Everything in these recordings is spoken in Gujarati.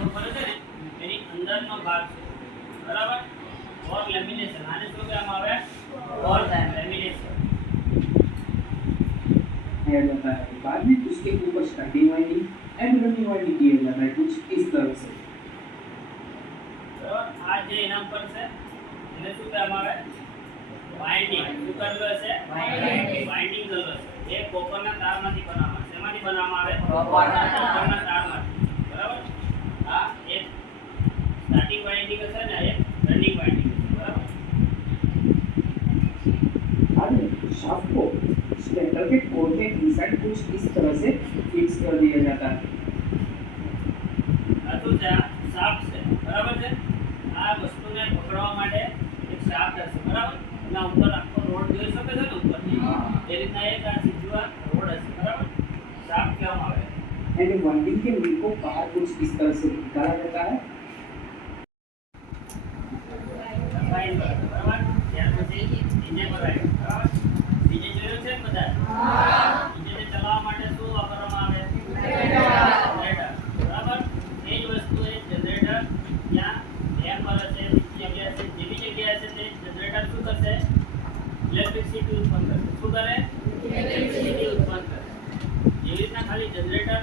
પાંખો ફરે છે ને એની અંદરનો ભાગ છે બરાબર ઓર લેમિનેશન આને શું કહેવામાં આવે ઓર લેમિનેશન किया जाता है बाद में उसके ऊपर starting winding and running winding किया जाता है कुछ इस तरह से तो आज જે એના પર છે એને શું કહેવામાં આવે વાઇન્ડિંગ શું કરેલું છે વાઇન્ડિંગ કરેલું છે એ કોપરના તારમાંથી બનાવવામાં આવે શેમાંથી બનાવવામાં આવે કોપરના તારમાંથી બરાબર આ એક સ્ટાર્ટિંગ વાઇન્ડિંગ છે ને એક રનિંગ વાઇન્ડિંગ છે બરાબર बाद में शाफ्ट को स्टेटर के कोर के इनसाइड कुछ इस तरह से फिक्स कर दिया जाता है આ તો શાફ્ટ છે બરાબર છે આ વસ્તુને પકડવા માટે એક શાફ્ટ હશે બરાબર એના ઉપર આખો રોડ જોઈ શકે છે ને ઉપર એ રીતના એક આ સીધું રોડ હશે બરાબર શાફ્ટ કહેવામાં આવે एंड वाइंडिंग के व्हील को बाहर कुछ इस तरह से निकाला जाता है ફાઇન બરાબર ત્યાર પછી ડીજે પર આવ્યું બરાબર ડીજે જોયું છે ને બધા ડીજે ચલાવવા માટે શું વાપરવામાં આવે જનરેટર બરાબર એ જ વસ્તુ એ જનરેટર ત્યાં બે પર હશે બીજી જગ્યા છે જેવી જગ્યા છે તે જનરેટર શું કરશે ઇલેક્ટ્રિસિટી ઉત્પન્ન કરશે શું કરે ઇલેક્ટ્રિસિટી ઉત્પન્ન કરે જેવી રીતના ખાલી જનરેટર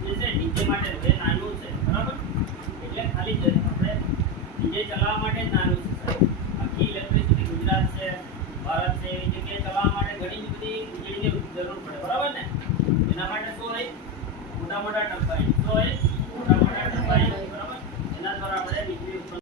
જે છે ડીજે માટે એ નાનું છે બરાબર એટલે ખાલી આપણે ડીજે ચલાવવા માટે જ નાનું છે આખી ઇલેક્ટ્રિસિટી ગુજરાત છે ભારત છે એવી જગ્યાએ ચલાવવા માટે ઘણી બધી વીજળીની જરૂર પડે બરાબર ને એના માટે શું હોય મોટા મોટા ટર્બાઇન શું હોય મોટા મોટા ટર્બાઇન